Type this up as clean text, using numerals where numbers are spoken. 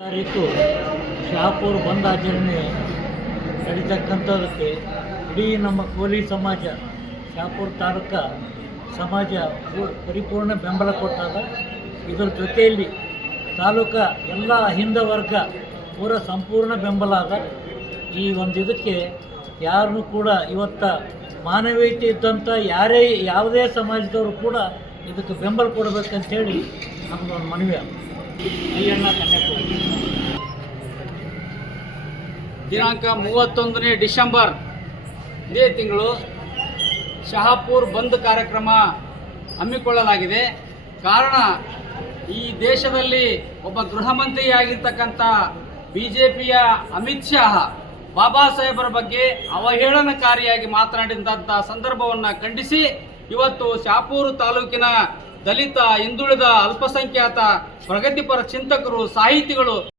ತಾರೀಕು ಶಹಾಪುರ ಬಂದ್ ಆಚರಣೆ ನಡೀತಕ್ಕಂಥದ್ದಕ್ಕೆ ಇಡೀ ನಮ್ಮ ಕೋಲಿ ಸಮಾಜ, ಶಹಾಪುರ ತಾಲೂಕು ಸಮಾಜ ಪರಿಪೂರ್ಣ ಬೆಂಬಲ ಕೊಟ್ಟಾಗ, ಇದರ ಜೊತೆಯಲ್ಲಿ ತಾಲೂಕು ಎಲ್ಲ ಹಿಂದ ವರ್ಗ ಸಂಪೂರ್ಣ ಬೆಂಬಲ ಆದ. ಈ ಒಂದು ಇದಕ್ಕೆ ಯಾರನ್ನೂ ಕೂಡ ಇವತ್ತು ಮಾನವೀಯತೆ ಇದ್ದಂಥ ಯಾವುದೇ ಸಮಾಜದವರು ಕೂಡ ಇದಕ್ಕೆ ಬೆಂಬಲ ಕೊಡಬೇಕಂತೇಳಿ ನಮ್ಮದೊಂದು ಮನವಿ. ಅಯ್ಯಣ್ಣ ಕನ್ಯಾಕುಮಾರಿ ದಿನಾಂಕ 31ನೇ ಡಿಸೆಂಬರ್ ಇದೇ ತಿಂಗಳು ಶಹಾಪುರ್ ಬಂದ್ ಕಾರ್ಯಕ್ರಮ ಹಮ್ಮಿಕೊಳ್ಳಲಾಗಿದೆ. ಕಾರಣ, ಈ ದೇಶದಲ್ಲಿ ಒಬ್ಬ ಗೃಹ ಮಂತ್ರಿಯಾಗಿರ್ತಕ್ಕಂಥ BJPಯ ಅಮಿತ್ ಶಾ ಬಾಬಾ ಸಾಹೇಬರ ಬಗ್ಗೆ ಅವಹೇಳನಕಾರಿಯಾಗಿ ಮಾತನಾಡಿದಂಥ ಸಂದರ್ಭವನ್ನು ಖಂಡಿಸಿ ಇವತ್ತು ಶಹಾಪುರ ತಾಲೂಕಿನ ದಲಿತ, ಹಿಂದುಳಿದ, ಅಲ್ಪಸಂಖ್ಯಾತ, ಪ್ರಗತಿಪರ ಚಿಂತಕರು, ಸಾಹಿತಿಗಳು